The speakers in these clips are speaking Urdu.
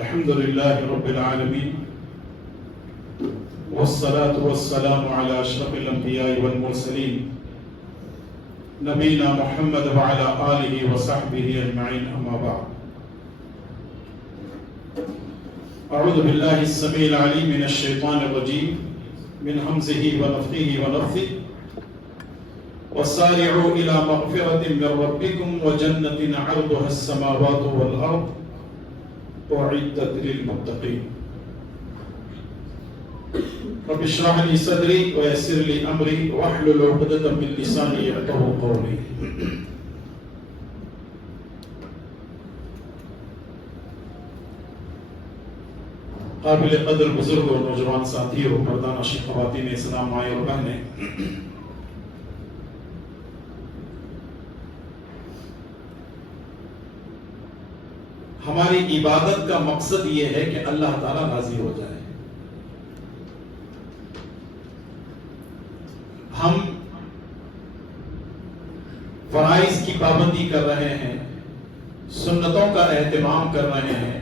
الحمد لله رب العالمين والصلاة والسلام على أشرف الأنبياء والمرسلين نبينا محمد وعلى آله وصحبه أجمعين أما بعد أعوذ بالله السميع العليم من الشيطان الرجيم من همزه ونفخه ونفثه وسارعوا إلى مغفرة من ربكم وجنة عرضها السماوات والأرض أعدت للمتقين رب اشرح لي صدري ويسر لي أمري واحلل عقدة من لساني يفقهوا قولي. قابل قدر بزرگ اور نوجوان ساتھی اور مردانہ شیخ خواتین اسلام آئے اور بہنیں، ہماری عبادت کا مقصد یہ ہے کہ اللہ تعالیٰ راضی ہو جائے. ہم فرائض کی پابندی کر رہے ہیں، سنتوں کا اہتمام کر رہے ہیں،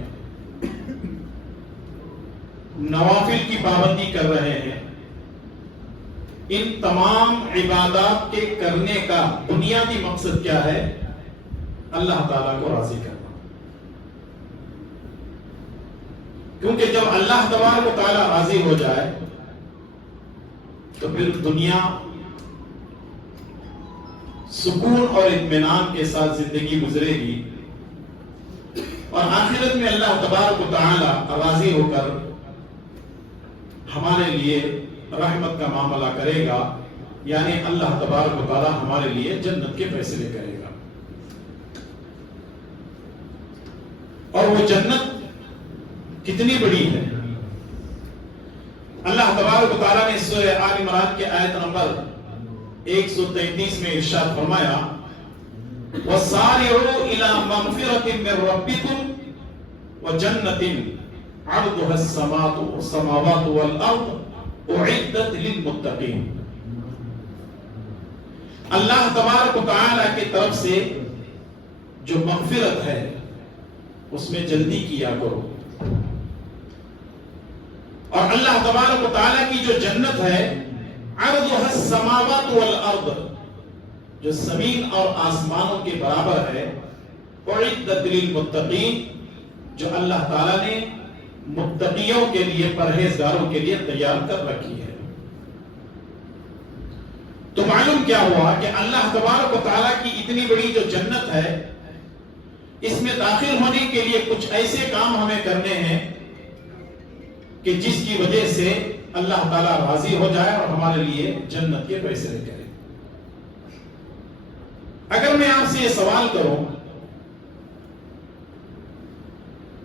نوافل کی پابندی کر رہے ہیں. ان تمام عبادات کے کرنے کا بنیادی مقصد کیا ہے؟ اللہ تعالیٰ کو راضی کرنا. کیونکہ جب اللہ تبارک و تعالیٰ راضی ہو جائے تو پھر دنیا سکون اور اطمینان کے ساتھ زندگی گزرے گی، اور آخرت میں اللہ تبارک و تعالیٰ راضی ہو کر ہمارے لیے رحمت کا معاملہ کرے گا، یعنی اللہ تبارک و تعالیٰ ہمارے لیے جنت کے فیصلے کرے گا. اور وہ جنت کتنی بڑی ہے؟ اللہ تبارک و تعالیٰ نے سورہ آل عمران کے آیت نمبر 133 میں ارشاد فرمایا وَسَارِعُوا إِلَى مَغْفِرَةٍ مِّن رَّبِّكُمْ وَجَنَّةٍ عَرْضُهَا السَّمَاوَاتُ وَالْأَرْضُ أُعِدَّتْ لِلْمُتَّقِينَ. اللہ تبارک و تعالیٰ کی طرف سے جو مغفرت ہے اس میں جلدی کیا کرو، اور اللہ تبارک و تعالیٰ کی جو جنت ہے عرضها السماوات والارض، جو زمین اور آسمانوں کے برابر ہے، اعدت للمتقین، جو اللہ تعالیٰ نے متقیوں کے لیے، پرہیزگاروں کے لیے تیار کر رکھی ہے. تو معلوم کیا ہوا کہ اللہ تبارک و تعالیٰ کی اتنی بڑی جو جنت ہے، اس میں داخل ہونے کے لیے کچھ ایسے کام ہمیں کرنے ہیں کہ جس کی وجہ سے اللہ تعالیٰ راضی ہو جائے اور ہمارے لیے جنت کے فیصلے کرے. اگر میں آپ سے یہ سوال کروں،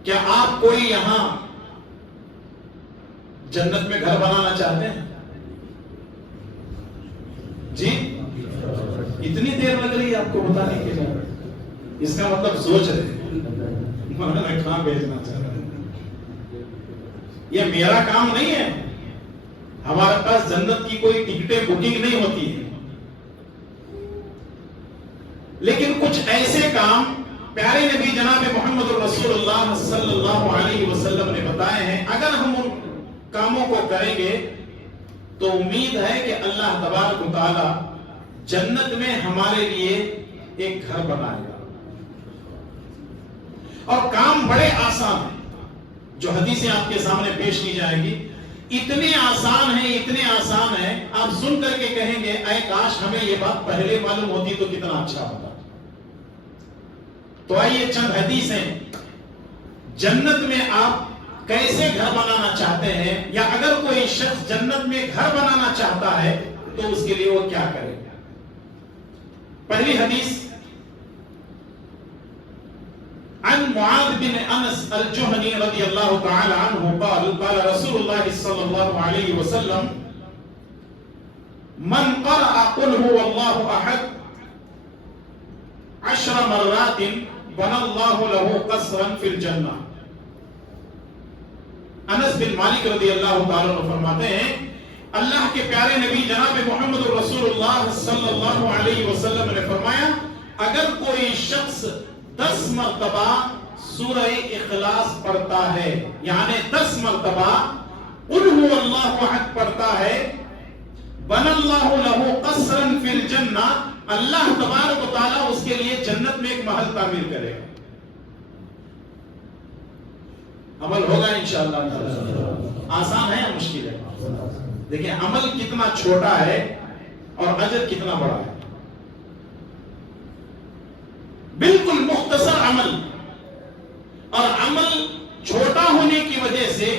کیا آپ کوئی یہاں جنت میں گھر بنانا چاہتے ہیں؟ جی؟ اتنی دیر لگ رہی ہے آپ کو بتانے کے لیے؟ اس کا مطلب سوچ رہے میں کہاں بھیجنا چاہ رہا ہوں. یہ میرا کام نہیں ہے، ہمارے پاس جنت کی کوئی ٹکٹیں بکنگ نہیں ہوتی ہے. لیکن کچھ ایسے کام پیارے نبی جناب محمد رسول اللہ صلی اللہ علیہ وسلم نے بتائے ہیں، اگر ہم ان کاموں کو کریں گے تو امید ہے کہ اللہ تبارک و تعالی جنت میں ہمارے لیے ایک گھر بنائے گا. اور کام بڑے آسان ہیں، جو حدیثیں آپ کے سامنے پیش کی جائیں گی. اتنے آسان ہیں، اتنے آسان ہیں، آپ سن کر کے کہیں گے اے کاش ہمیں یہ بات پہلے معلوم ہوتی تو کتنا اچھا ہوتا. تو آئیے چند حدیثیں، جنت میں آپ کیسے گھر بنانا چاہتے ہیں، یا اگر کوئی شخص جنت میں گھر بنانا چاہتا ہے تو اس کے لیے وہ کیا کرے. پہلی حدیث عن معاذ بن انس الجهني رضی اللہ تعالی عنہ قال قال رسول اللہ صلی اللہ علیہ وسلم من قرأ قل هو الله احد 10 مرات بنى الله له قصرا في الجنہ. انس بن مالک رضی اللہ تعالی عنہ فرماتے ہیں اللہ کے پیارے نبی جناب محمد رسول اللہ صلی اللہ علیہ وسلم نے فرمایا اگر کوئی شخص 10 مرتبہ سورہ اخلاص پڑھتا ہے، یعنی 10 مرتبہ قل هو اللہ احد پڑھتا ہے، بن اللہ لہ قصرا فی الجنہ، اللہ تبارک و تعالیٰ اس کے لیے جنت میں ایک محل تعمیر کرے گا۔ عمل ہوگا انشاءاللہ تعالیٰ۔ آسان ہے یا مشکل ہے؟ دیکھیں عمل کتنا چھوٹا ہے اور اجر کتنا بڑا ہے۔ بالکل مختصر عمل، اور عمل چھوٹا ہونے کی وجہ سے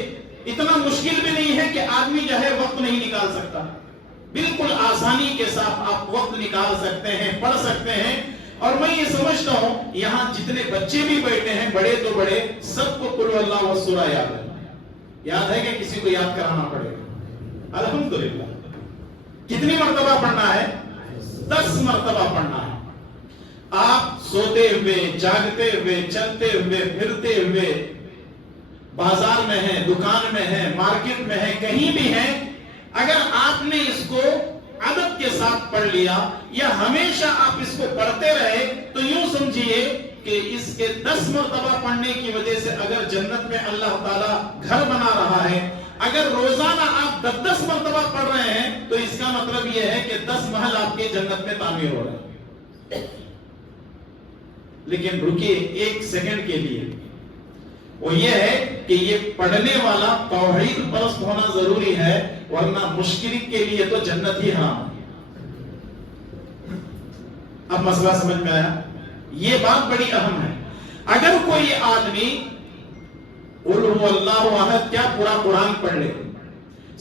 اتنا مشکل بھی نہیں ہے کہ آدمی جو ہے وقت نہیں نکال سکتا، بالکل آسانی کے ساتھ آپ وقت نکال سکتے ہیں، پڑھ سکتے ہیں۔ اور میں یہ سمجھتا ہوں یہاں جتنے بچے بھی بیٹھے ہیں، بڑے تو بڑے، سب کو قل اللہ و سورہ یاد ہے۔ یاد ہے کہ کسی کو یاد کرانا پڑے گا؟ الحمدللہ۔ کتنی مرتبہ پڑھنا ہے؟ 10 مرتبہ پڑھنا ہے۔ آپ سوتے ہوئے، جاگتے ہوئے، چلتے ہوئے، پھرتے ہوئے، بازار میں ہیں، دکان میں ہیں، مارکیٹ میں ہیں، کہیں بھی ہیں، اگر آپ نے اس کو عادت کے ساتھ پڑھ لیا یا ہمیشہ آپ اس کو پڑھتے رہے تو یوں سمجھیے کہ اس کے 10 مرتبہ پڑھنے کی وجہ سے اگر جنت میں اللہ تعالیٰ گھر بنا رہا ہے، اگر روزانہ آپ 10 مرتبہ پڑھ رہے ہیں تو اس کا مطلب یہ ہے کہ 10 محل آپ کے جنت میں تعمیر ہو رہے ہیں۔ لیکن رکیے ایک سیکنڈ کے لیے، وہ یہ ہے کہ یہ پڑھنے والا توحید پرست ہونا ضروری ہے، ورنہ مشرک کے لیے تو جنت ہی حرام ہے۔ اب مسئلہ سمجھ میں آیا؟ یہ بات بڑی اہم ہے۔ اگر کوئی آدمی قل هو اللہ احد کیا پورا قرآن پڑھ لے،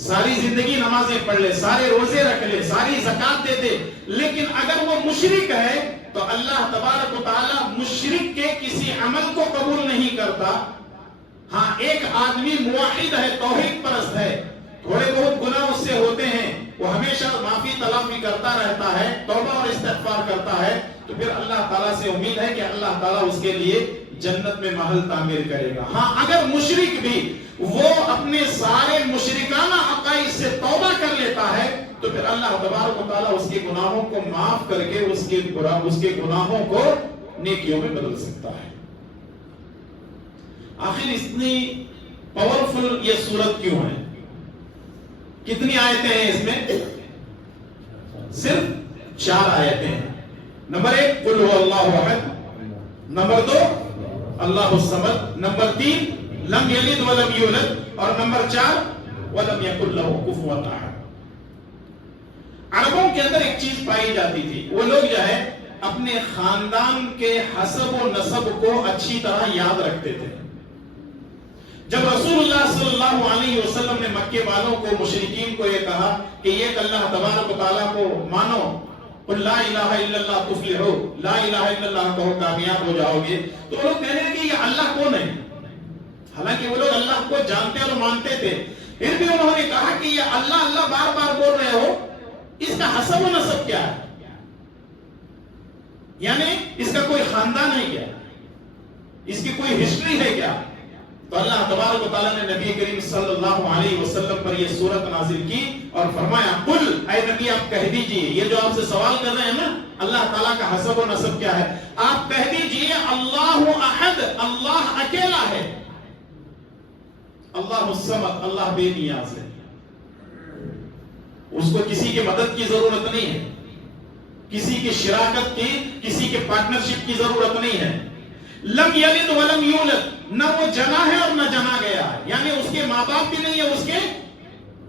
ساری زندگی نمازیں پڑھ لے، سارے روزے رکھ لے، ساری زکات دے دے، لیکن اگر وہ مشرک ہے تو اللہ تبارک و تعالی مشرک کے کسی عمل کو قبول نہیں کرتا۔ ہاں ایک آدمی موحد ہے، توحید پرست ہے، تھوڑے بہت گناہ اس سے ہوتے ہیں، وہ ہمیشہ معافی طلب بھی کرتا رہتا ہے، توبہ اور استغفار کرتا ہے، تو پھر اللہ تعالیٰ سے امید ہے کہ اللہ تعالیٰ اس کے لیے جنت میں محل تعمیر کرے گا۔ ہاں اگر مشرک بھی وہ اپنے سارے مشرکانہ عقائد سے توبہ کر لیتا ہے تو پھر اللہ تبارک و تعالیٰ اس کے گناہوں کو معاف کر کے اس کے گناہوں کو نیکیوں میں بدل سکتا ہے۔ آخر اتنی پاورفل یہ سورت کیوں ہے؟ کتنی آیتیں ہیں اس میں؟ صرف 4 آیتیں ہیں۔ نمبر 1 قل هو اللہ احد، نمبر 2 اللہ الصمد، نمبر 3 لم یلد ولم یولد، اور نمبر 4 ولم یکن لہ کفوا احد۔ عربوں کے اندر ایک چیز پائی جاتی تھی، وہ لوگ جو ہے اپنے خاندان کے حسب و نسب کو اچھی طرح یاد رکھتے تھے۔ جب رسول اللہ صلی اللہ علیہ وسلم نے مکے والوں کو، مشرکین کو یہ کہا کہ یہ اللہ تبارک و تعالیٰ کو مانو، قل لا الہ الا اللہ تفلحو، لا الہ الا اللہ کہو کامیاب ہو جاؤ گے، تو وہ لوگ کہنے لگے کہ یہ اللہ کون ہے؟ حالانکہ وہ لوگ اللہ کو جانتے اور مانتے تھے، پھر بھی انہوں نے کہا کہ یہ اللہ اللہ بار بار بول رہے ہو، اس کا حسب و نسب کیا ہے؟ یعنی اس کا کوئی خاندان ہے کیا؟ اس کی کوئی ہسٹری ہے کیا؟ تو اللہ تبارک و تعالیٰ نے نبی کریم صلی اللہ علیہ وسلم پر یہ سورت نازل کی اور فرمایا قل، اے نبی آپ کہہ دیجئے، یہ جو آپ سے سوال کر رہے ہیں نا اللہ تعالیٰ کا حسب و نسب کیا ہے، آپ کہہ دیجئے اللہ احد، اللہ اکیلا ہے، اللہ الصمد، اللہ بے نیاز ہے، اس کو کسی کی مدد کی ضرورت نہیں ہے، کسی کی شراکت کی، کسی کے پارٹنرشپ کی ضرورت نہیں ہے۔ لم یلد ولم یولد، نہ وہ جنا ہے اور نہ جنا گیا ہے، یعنی اس کے ماں باپ بھی نہیں ہے، اس کے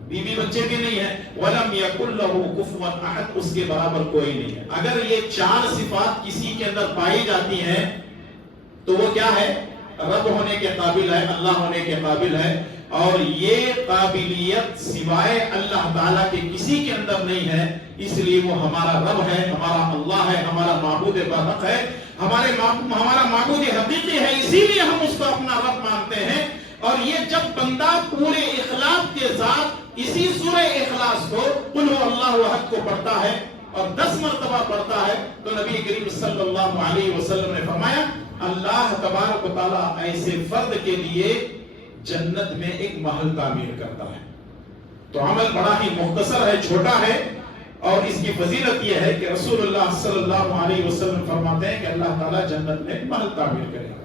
بیوی بچے بھی نہیں ہے۔ ولم یکن لہ کفوا احد، اس کے برابر کوئی نہیں ہے۔ اگر یہ 4 صفات کسی کے اندر پائی جاتی ہیں تو وہ کیا ہے؟ رب ہونے کے قابل ہے، اللہ ہونے کے قابل ہے، اور یہ قابلیت سوائے اللہ تعالیٰ کے کسی کے اندر نہیں ہے، اس لیے وہ ہمارا رب ہے، ہمارا اللہ ہے، ہمارا معبود برحق ہے، ہمارا معبود حقیقی ہے، اسی لیے ہم اس کو اپنا رب مانتے ہیں۔ اور یہ جب بندہ پورے اخلاص کے ساتھ اسی سورہ اخلاص کو قل هو اللہ احد کو پڑھتا ہے اور 10 مرتبہ پڑھتا ہے تو نبی کریم صلی اللہ علیہ وسلم نے فرمایا اللہ تبارک و تعالیٰ ایسے فرد کے لیے جنت میں ایک محل تعمیر کرتا ہے۔ تو عمل بڑا ہی مختصر ہے، چھوٹا ہے، اور اس کی فضیلت یہ ہے کہ رسول اللہ صلی اللہ علیہ وسلم فرماتے ہیں کہ اللہ تعالیٰ جنت میں ایک محل تعمیر کرے گا۔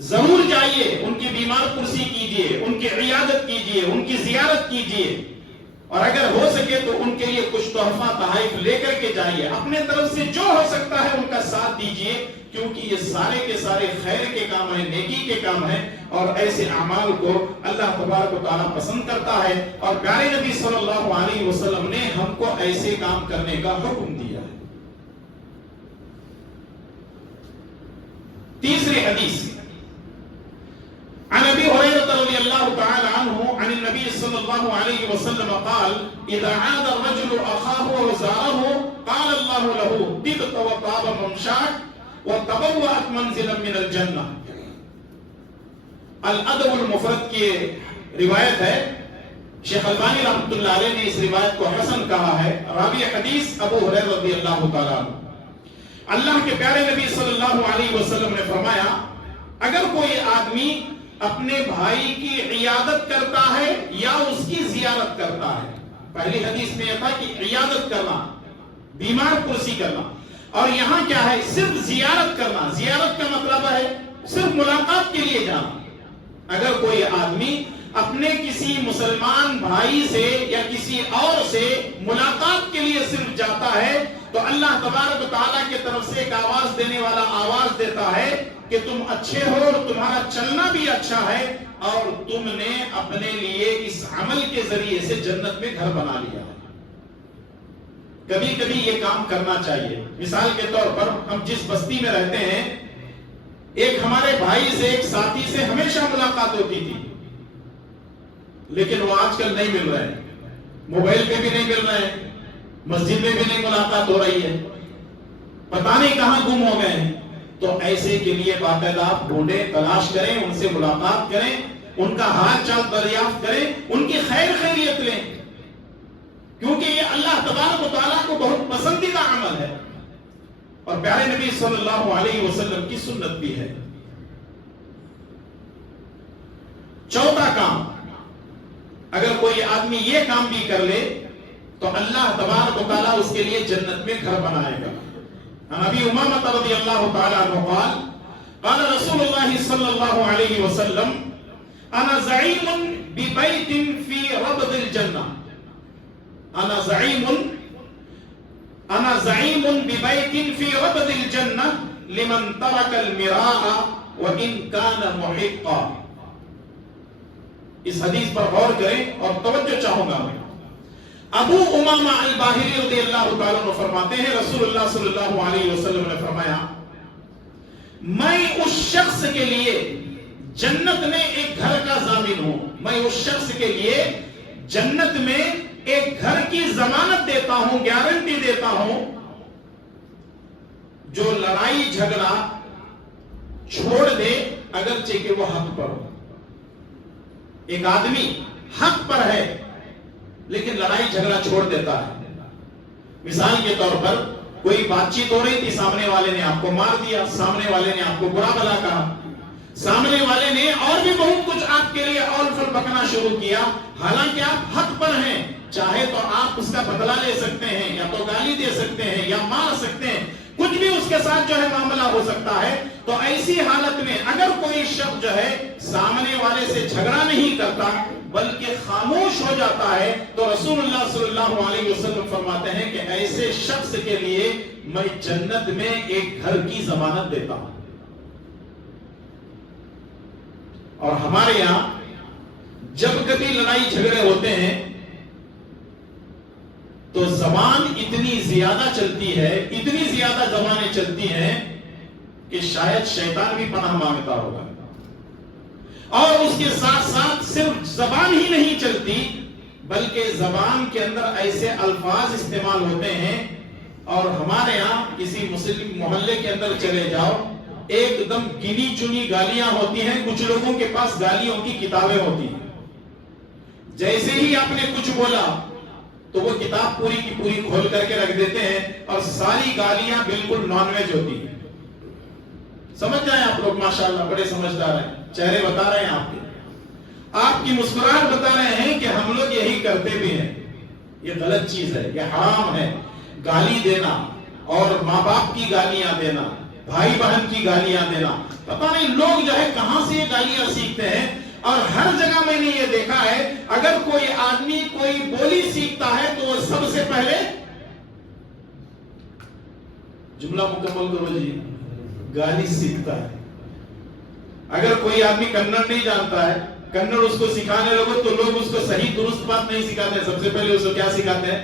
ضرور جائیے، ان کی بیمار پرسی کیجیے، ان کی عیادت کیجیے، ان کی زیارت کیجیے، اور اگر ہو سکے تو ان کے لیے کچھ تحفہ تحائف لے کر کے جائیے، اپنے طرف سے جو ہو سکتا ہے ان کا ساتھ دیجیے، کیونکہ یہ سارے کے سارے خیر کے کام ہیں، نیکی کے کام ہیں، اور ایسے اعمال کو اللہ تبارک و تعالیٰ پسند کرتا ہے، اور پیارے نبی صلی اللہ علیہ وسلم نے ہم کو ایسے کام کرنے کا حکم دیا ہے۔ تیسری حدیث عن ابي هريره رضي الله تعالى عنه عن النبي صلى الله عليه وسلم قال اذا عاد الرجل اخاه وزاره قال الله له طبت وطاب ممشاك وتبوأت منزلا من الجنه۔ الادب المفرد کی روایت ہے، شیخ البانی رحمۃ اللہ علیہ نے اس روایت کو حسن کہا ہے۔ راوی حدیث ابو ہریرہ رضی اللہ تعالیٰ عنہ، اللہ کے پیارے نبی صلی اللہ علیہ وسلم نے فرمایا اگر کوئی آدمی اپنے بھائی کی عیادت کرتا ہے یا اس کی زیارت کرتا ہے، پہلی حدیث میں یہ تھا کہ عیادت کرنا، بیمار پرسی کرنا، اور یہاں کیا ہے؟ صرف زیارت کرنا۔ زیارت کا مطلب ہے صرف ملاقات کے لیے جانا۔ اگر کوئی آدمی اپنے کسی مسلمان بھائی سے یا کسی اور سے ملاقات کے لیے صرف جاتا ہے تو اللہ تبارک و تعالیٰ کی طرف سے ایک آواز دینے والا آواز دیتا ہے کہ تم اچھے ہو اور تمہارا چلنا بھی اچھا ہے، اور تم نے اپنے لیے اس عمل کے ذریعے سے جنت میں گھر بنا لیا ہے۔ کبھی کبھی یہ کام کرنا چاہیے۔ مثال کے طور پر ہم جس بستی میں رہتے ہیں، ایک ہمارے بھائی سے، ایک ساتھی سے ہمیشہ ملاقات ہوتی تھی، لیکن وہ آج کل نہیں مل رہے ہیں، موبائل پہ بھی نہیں مل رہے ہیں، مسجد میں بھی نہیں ملاقات ہو رہی ہے، پتہ نہیں کہاں گم ہو گئے ہیں۔ تو ایسے کے لیے باقاعدہ آپ ڈھونڈیں، تلاش کریں، ان سے ملاقات کریں، ان کا حال چال دریافت کریں، ان کی خیر خیریت لیں، کیونکہ یہ اللہ تبارک و تعالیٰ کو بہت پسندیدہ عمل ہے اور پیارے نبی صلی اللہ علیہ وسلم کی سنت بھی ہے۔ چوتھا کام، اگر کوئی آدمی یہ کام بھی کر لے تو اللہ تبارک و تعالیٰ اس کے لیے جنت میں گھر بنائے گا۔ ابی امامہ رضی اللہ تعالیٰ عنہ قال قال رسول اللہ صلی اللہ علیہ وسلم انا زعیم ببیت فی ربض الجنہ، انا زعیم ببیت فی ربض الجنہ لمن ترک المراء وان کان محقا۔ اس حدیث پر غور کریں اور توجہ چاہوں گا میں۔ ابو امامہ الباہلی رضی اللہ تعالیٰ عنہ فرماتے ہیں رسول اللہ صلی اللہ علیہ وسلم نے فرمایا میں اس شخص کے لیے جنت میں ایک گھر کا ضامن ہوں، میں اس شخص کے لیے جنت میں ایک گھر کی ضمانت دیتا ہوں، گارنٹی دیتا ہوں، جو لڑائی جھگڑا چھوڑ دے اگرچہ کہ وہ حق پر ہو۔ ایک آدمی حق پر ہے لیکن لڑائی جھگڑا چھوڑ دیتا ہے۔ مثال کے طور پر کوئی بات چیت ہو رہی تھی، سامنے والے نے آپ کو مار دیا، سامنے والے نے آپ کو برا بھلا کہا، سامنے والے نے اور بھی بہت کچھ آپ کے لیے اول فل بکنا شروع کیا، حالانکہ آپ حق پر ہیں، چاہے تو آپ اس کا بدلہ لے سکتے ہیں، یا تو گالی دے سکتے ہیں یا مار سکتے ہیں، کچھ بھی اس کے ساتھ جو ہے معاملہ ہو سکتا ہے۔ تو ایسی حالت میں اگر کوئی شخص جو ہے سامنے والے سے جھگڑا نہیں کرتا بلکہ خاموش ہو جاتا ہے تو رسول اللہ صلی اللہ علیہ وسلم فرماتے ہیں کہ ایسے شخص کے لیے میں جنت میں ایک گھر کی ضمانت دیتا ہوں۔ اور ہمارے یہاں جب کبھی لڑائی جھگڑے ہوتے ہیں تو زبان اتنی زیادہ چلتی ہے، اتنی زیادہ زبانیں چلتی ہیں کہ شاید شیطان بھی پناہ مانگتا ہوگا۔ اور اس کے ساتھ ساتھ صرف زبان ہی نہیں چلتی بلکہ زبان کے اندر ایسے الفاظ استعمال ہوتے ہیں، اور ہمارے یہاں کسی مسلم محلے کے اندر چلے جاؤ، ایک دم گنی چنی گالیاں ہوتی ہیں، کچھ لوگوں کے پاس گالیوں کی کتابیں ہوتی ہیں، جیسے ہی آپ نے کچھ بولا تو وہ کتاب پوری کی پوری کھول کر کے رکھ دیتے ہیں اور ساری گالیاں بالکل نان ویج ہوتی ہیں۔ سمجھ جائیں آپ لوگ، ماشاءاللہ بڑے سمجھدار ہیں، چہرے بتا رہے ہیں آپ کی مسکراہٹ بتا رہے ہیں کہ ہم لوگ یہی کرتے بھی ہیں۔ یہ غلط چیز ہے، یہ حرام ہے۔ گالی دینا اور ماں باپ کی گالیاں دینا، بھائی بہن کی گالیاں دینا. پتہ نہیں لوگ جو ہے کہاں سے یہ گالیاں سیکھتے ہیں. اور ہر جگہ میں نے یہ دیکھا ہے اگر کوئی آدمی کوئی بولی سیکھتا ہے تو وہ سب سے پہلے جملہ مکمل کرو جی گالی سیکھتا ہے. اگر کوئی آدمی کنڑ نہیں جانتا ہے, کنڑ اس کو سکھانے لگو تو لوگ اس کو صحیح درست بات نہیں سکھاتے ہیں, سب سے پہلے اس کو کیا سکھاتے ہیں؟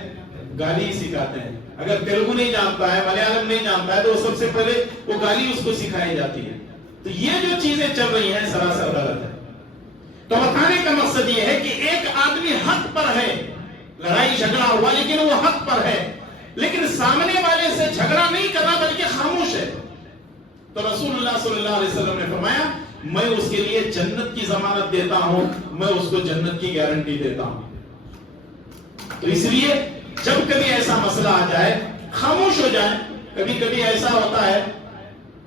گالی ہی سکھاتے ہیں. اگر تیلگو نہیں جانتا ہے, ملیالم نہیں جانتا ہے تو سب سے پہلے وہ گالی اس کو سکھائی جاتی ہے. تو یہ جو چیزیں چل رہی ہیں سراسر غلط ہے. تو بتانے کا مقصد یہ ہے کہ ایک آدمی حق پر ہے, لڑائی جھگڑا ہوا لیکن وہ حق پر ہے, لیکن سامنے والے سے جھگڑا نہیں کرنا بلکہ خاموش ہے. تو رسول اللہ صلی اللہ علیہ وسلم نے فرمایا میں اس کے لیے جنت کی ضمانت دیتا ہوں, میں اس کو جنت کی گارنٹی دیتا ہوں. تو اس لیے جب کبھی ایسا مسئلہ آ جائے خاموش ہو جائے. کبھی کبھی ایسا ہوتا ہے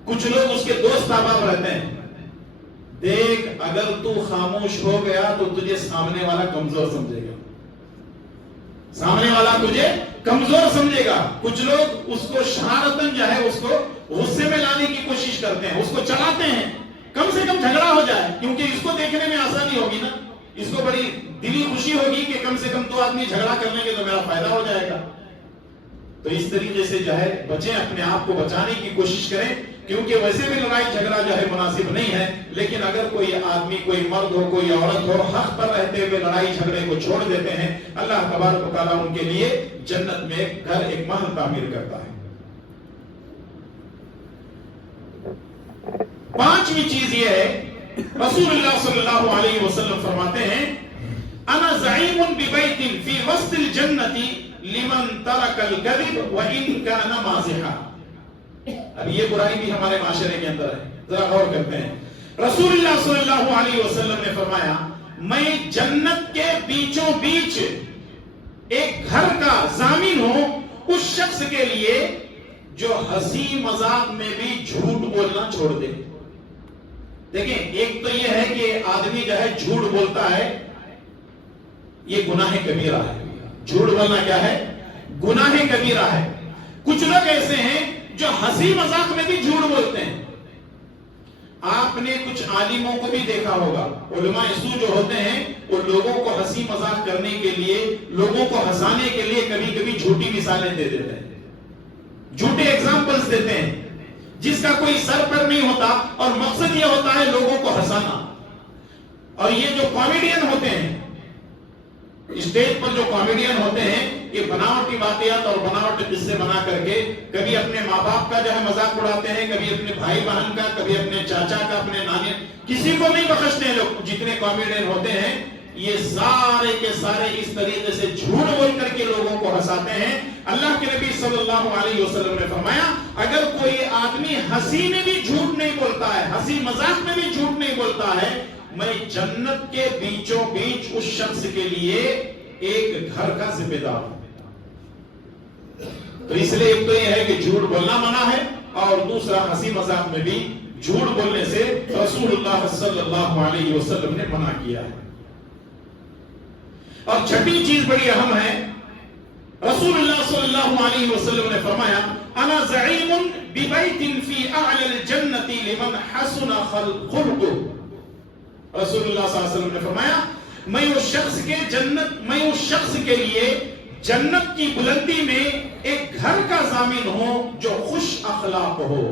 کچھ لوگ اس کے دوست احباب رہتے ہیں, دیکھ اگر تو خاموش ہو گیا تو تجھے سامنے والا کمزور سمجھے گا, سامنے والا تجھے کمزور سمجھے گا. کچھ لوگ اس کو شرارتاً جو ہے اس کو غصے میں لانے کی کوشش کرتے ہیں, اس کو چڑھاتے ہیں کم سے کم جھگڑا ہو جائے, کیونکہ اس کو دیکھنے میں آسانی ہوگی نا, اس کو بڑی دلی خوشی ہوگی کہ کم سے کم دو آدمی جھگڑا کر لیں گے تو میرا فائدہ ہو جائے گا. تو اس طریقے سے جو ہے بچیں, اپنے آپ کو بچانے کی کوشش کریں, کیونکہ ویسے بھی لڑائی جھگڑا جو ہے مناسب نہیں ہے. لیکن اگر کوئی آدمی, کوئی مرد ہو, کوئی عورت ہو, حق پر رہتے ہوئے لڑائی جھگڑے کو چھوڑ دیتے ہیں, اللہ تبارک و تعالیٰ ان کے لیے جنت میں ایک گھر, ایک محل تعمیر کرتا ہے. پانچویں چیز یہ ہے رسول اللہ صلی اللہ علیہ وسلم فرماتے ہیں انا زعیم ببیت فی وسط الجنت لمن ترک الکذب وان کان مازحا. اب یہ برائی بھی ہمارے معاشرے کے اندر ہے, ذرا غور کرتے ہیں. رسول اللہ صلی اللہ علیہ وسلم نے فرمایا میں جنت کے بیچوں بیچ ایک گھر کا ضامن ہوں اس شخص کے لیے جو ہنسی مذاق میں بھی جھوٹ بولنا چھوڑ دے. دیکھیں, ایک تو یہ ہے کہ آدمی جو ہے جھوٹ بولتا ہے, یہ گناہ کبیرہ ہے. جھوٹ بولنا کیا ہے؟ گناہ کبیرہ ہے. کچھ لوگ ایسے ہیں جو ہنسی مذاق میں بھی جھوٹ بولتے ہیں. آپ نے کچھ عالموں کو بھی دیکھا ہوگا, علماء سو جو ہوتے ہیں وہ لوگوں کو ہنسی مذاق کرنے کے لیے, لوگوں کو ہنسانے کے لیے کبھی کبھی جھوٹی مثالیں دے دیتے ہیں, جھوٹے ایگزامپلز دیتے ہیں جس کا کوئی سر پر نہیں ہوتا, اور مقصد یہ ہوتا ہے لوگوں کو ہنسانا. اور یہ جو کامیڈین ہوتے ہیں, اسٹیج پر جو کامیڈین ہوتے ہیں, یہ بناوٹی واقعات اور بناوٹی قصے بنا کر کے کبھی اپنے ماں باپ کا جو ہے مذاق اڑاتے ہیں, کبھی اپنے بھائی بہن کا, کبھی اپنے چاچا کا, اپنے نانے, کسی کو نہیں بخشتے ہیں. لوگ جتنے کامیڈین ہوتے ہیں یہ سارے کے سارے اس طریقے سے جھوٹ بول کر کے لوگوں کو ہنساتے ہیں. اللہ کے نبی صلی اللہ علیہ وسلم نے فرمایا اگر کوئی آدمی ہنسی میں بھی جھوٹ نہیں بولتا ہے, ہنسی مذاق میں بھی جھوٹ نہیں بولتا ہے, میں جنت کے بیچوں بیچ اس شخص کے لیے ایک گھر کا ذمہ دار ہوں. تو اس لیے ایک تو یہ ہے کہ جھوٹ بولنا منع ہے, اور دوسرا ہنسی مذاق میں بھی جھوٹ بولنے سے رسول اللہ صلی اللہ علیہ وسلم نے منع کیا ہے. اور چھٹی چیز بڑی اہم ہے, رسول اللہ صلی اللہ علیہ وسلم نے فرمایا انا زعیم ببیت فی اعلی الجنت لمن حسن خلقه. رسول اللہ صلی اللہ علیہ وسلم نے فرمایا میں اس شخص کے لیے جنت کی بلندی میں ایک گھر کا ضامن ہوں جو خوش اخلاق ہو.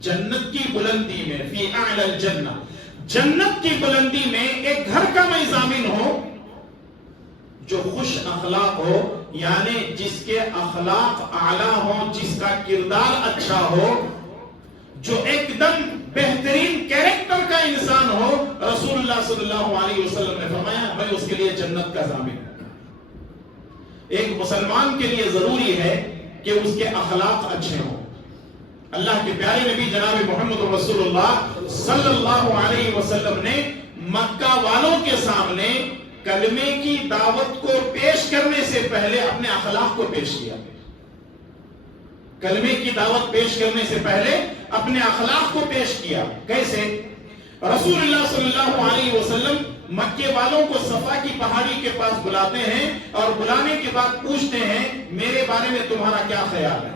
جنت کی بلندی میں, فی اعلی الجنہ, جنت کی بلندی میں ایک گھر کا میں ضامن ہوں جو خوش اخلاق ہو, یعنی جس کے اخلاق اعلیٰ ہوں, جس کا کردار اچھا ہو, جو ایک دم بہترین کیریکٹر کا انسان ہو. رسول اللہ صلی اللہ علیہ وسلم نے فرمایا میں اس کے لیے جنت کا ضامن ہوں. ایک مسلمان کے لیے ضروری ہے کہ اس کے اخلاق اچھے ہوں. اللہ کے پیارے نبی جناب محمد رسول اللہ صلی اللہ علیہ وسلم نے مکہ والوں کے سامنے کلمے کی دعوت کو پیش کرنے سے پہلے اپنے اخلاق کو پیش کیا. کلمے کی دعوت پیش کرنے سے پہلے اپنے اخلاق کو پیش کیا. کیسے؟ رسول اللہ صلی اللہ علیہ وسلم مکے والوں کو صفا کی پہاڑی کے پاس بلاتے ہیں, اور بلانے کے بعد پوچھتے ہیں میرے بارے میں تمہارا کیا خیال ہے.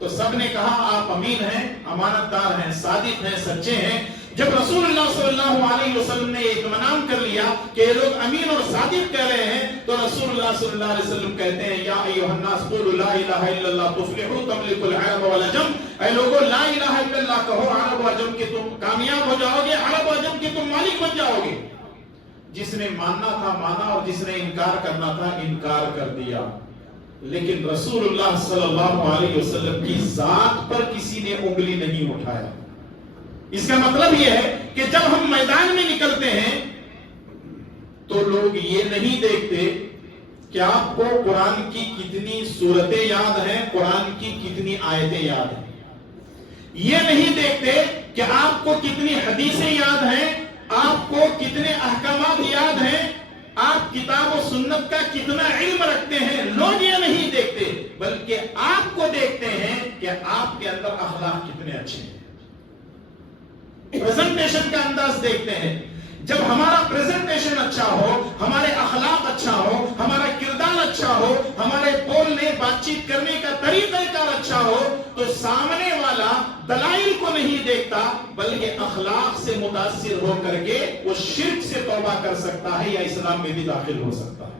تو سب نے کہا آپ امین ہیں، امانت دار ہیں، صادق ہیں، سچے ہیں۔ جب رسول اللہ صلی اللہ علیہ وسلم نے اطمینان کر لیا کہ یہ لوگ امین اور صادق کہہ رہے ہیں، تو رسول اللہ صلی اللہ علیہ وسلم کہتے ہیں یا ایھا الناس قولوا لا الہ الا اللہ تفلحوا تملکوا العرب والعجم، اے لوگوں لا الہ الا اللہ کہو، عرب و عجم کے تم کامیاب ہو جاؤ گے، عرب و عجم کے تم مالک بن جاؤ گے۔ جس نے ماننا تھا مانا اور جس نے انکار کرنا تھا انکار کر دیا، لیکن رسول اللہ صلی اللہ علیہ وسلم کی ذات پر کسی نے انگلی نہیں اٹھایا۔ اس کا مطلب یہ ہے کہ جب ہم میدان میں نکلتے ہیں تو لوگ یہ نہیں دیکھتے کہ آپ کو قرآن کی کتنی سورتیں یاد ہیں، قرآن کی کتنی آیتیں یاد ہیں، یہ نہیں دیکھتے کہ آپ کو کتنی حدیثیں یاد ہیں، آپ کو کتنے احکامات یاد ہیں، آپ کتاب و سنت کا کتنا علم رکھتے ہیں، لوگ یہ نہیں دیکھتے، بلکہ آپ کو دیکھتے ہیں کہ آپ کے اندر اخلاق کتنے اچھے ہیں۔ پریزنٹیشن کا انداز دیکھتے ہیں۔ جب ہمارا پریزنٹیشن اچھا ہو، ہمارے اخلاق اچھا ہو، ہمارا کردار اچھا ہو، ہمارے بولنے بات چیت کرنے کا طریقہ کار اچھا ہو، تو سامنے والا دلائل کو نہیں دیکھتا بلکہ اخلاق سے متاثر ہو کر کے وہ شرک سے توبہ کر سکتا ہے یا اسلام میں بھی داخل ہو سکتا ہے۔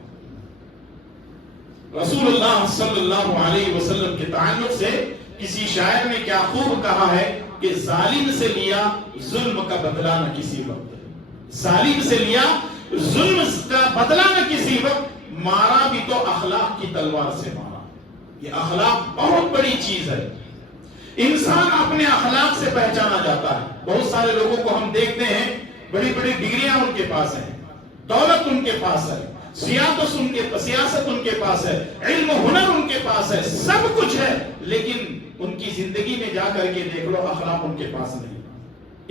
رسول اللہ صلی اللہ علیہ وسلم کے تعلق سے کسی شاعر نے کیا خوب کہا ہے کہ ظالم سے لیا ظلم کا بدلہ نہ کسی وقت، ظالم سے لیا ظلم کا بدلہ نہ کسی وقت، مارا بھی تو اخلاق کی تلوار سے مارا۔ یہ اخلاق بہت بڑی چیز ہے۔ انسان اپنے اخلاق سے پہچانا جاتا ہے۔ بہت سارے لوگوں کو ہم دیکھتے ہیں، بڑی بڑی ڈگریاں ان کے پاس ہیں، دولت ان کے پاس ہے، سیاست ان کے پاس ہے، علم و ہنر ان کے پاس ہے، سب کچھ ہے، لیکن ان کی زندگی میں جا کر کے دیکھ لو اخلاق ان کے پاس نہیں۔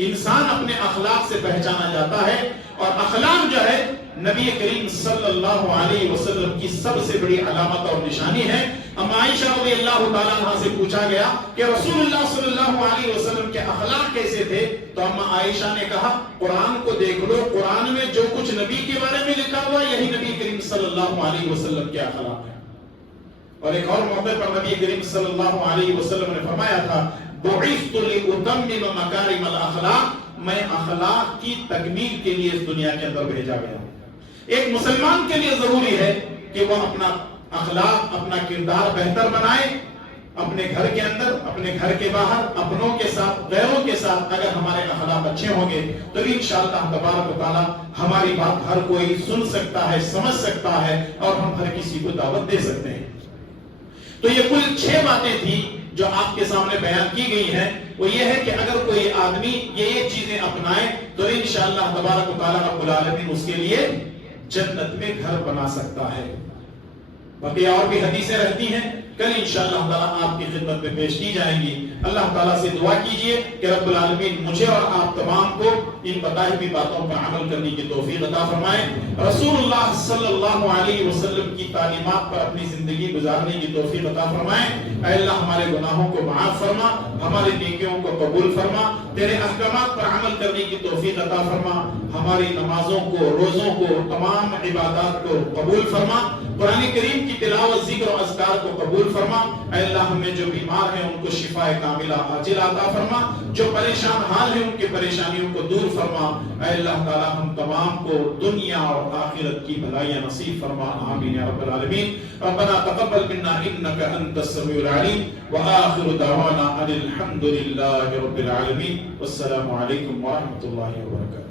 انسان اپنے اخلاق سے پہچانا جاتا ہے، اور اخلاق جو ہے نبی کریم صلی اللہ علیہ وسلم کی سب سے بڑی علامت اور نشانی ہے۔ اما عائشہ رضی اللہ تعالیٰ عنہ سے پوچھا گیا کہ رسول اللہ صلی اللہ علیہ وسلم کے اخلاق کیسے تھے، تو اما عائشہ نے کہا قرآن کو دیکھ لو، قرآن میں جو کچھ نبی کے بارے میں لکھا ہوا یہی نبی کریم صلی اللہ علیہ وسلم کے اخلاق ہیں۔ اور ایک اور موقع پر نبی کریم صلی اللہ علیہ وسلم نے فرمایا تھا بعثت لأتمم مکارم الاخلاق، میں اخلاق کی تکمیل کے لیے اس دنیا کے اندر بھیجا گیا ہوں۔ ایک مسلمان کے لیے ضروری ہے کہ وہ اپنا اخلاق، اپنا کردار بہتر بنائے، اپنے گھر کے اندر، اپنے گھر کے باہر، اپنوں کے ساتھ، غیروں کے ساتھ۔ اگر ہمارے اخلاق اچھے ہوں گے تو انشاءاللہ تبارک و تعالی ہماری بات ہر کوئی سن سکتا ہے، سمجھ سکتا ہے، اور ہم ہر کسی کو دعوت دے سکتے ہیں۔ تو یہ کل 6 باتیں تھیں جو آپ کے سامنے بیان کی گئی ہیں۔ وہ یہ ہے کہ اگر کوئی آدمی یہ چیزیں اپنائے تو انشاءاللہ تبارک و تعالی رب العالمین اس کے لیے جنت میں گھر بنا سکتا ہے۔ باقی اور بھی حدیثیں رہتی ہیں، کل انشاءاللہ تعالی آپ کی خدمت میں پیش کی جائیں گی۔ اللہ تعالیٰ سے دعا کیجئے کہ رب العالمین مجھے اور آپ تمام کو ان بتائی ہوئی باتوں پر عمل کرنے کی توفیق عطا فرمائے، رسول اللہ صلی اللہ علیہ وسلم کی تعلیمات پر اپنی زندگی گزارنے کی توفیق عطا فرمائے۔ اے اللہ ہمارے گناہوں کو معاف فرما، ہماری نیکیوں کو قبول فرما، تیرے احکامات پر عمل کرنے کی توفیق عطا فرما، ہماری نمازوں کو، روزوں کو، تمام عبادات کو قبول فرما، قرآن کریم کی تلاوت، ذکر و اذکار کو قبول فرما۔ اے اللہ ہمیں جو بیمار ہیں ان کو شفا کاملہ عاجل عطا فرما، جو پریشان حال ہیں ان کی پریشانیوں کو دور فرما۔ اے اللہ تعالی ہم تمام کو دنیا اور آخرت کی بھلائیاں نصیب فرما، آمین یا رب العالمین۔ ربنا تقبل منا انك انت السميع العليم، واخر دعوانا ان الحمد لله رب العالمين، والسلام علیکم ورحمۃ اللہ وبرکاتہ۔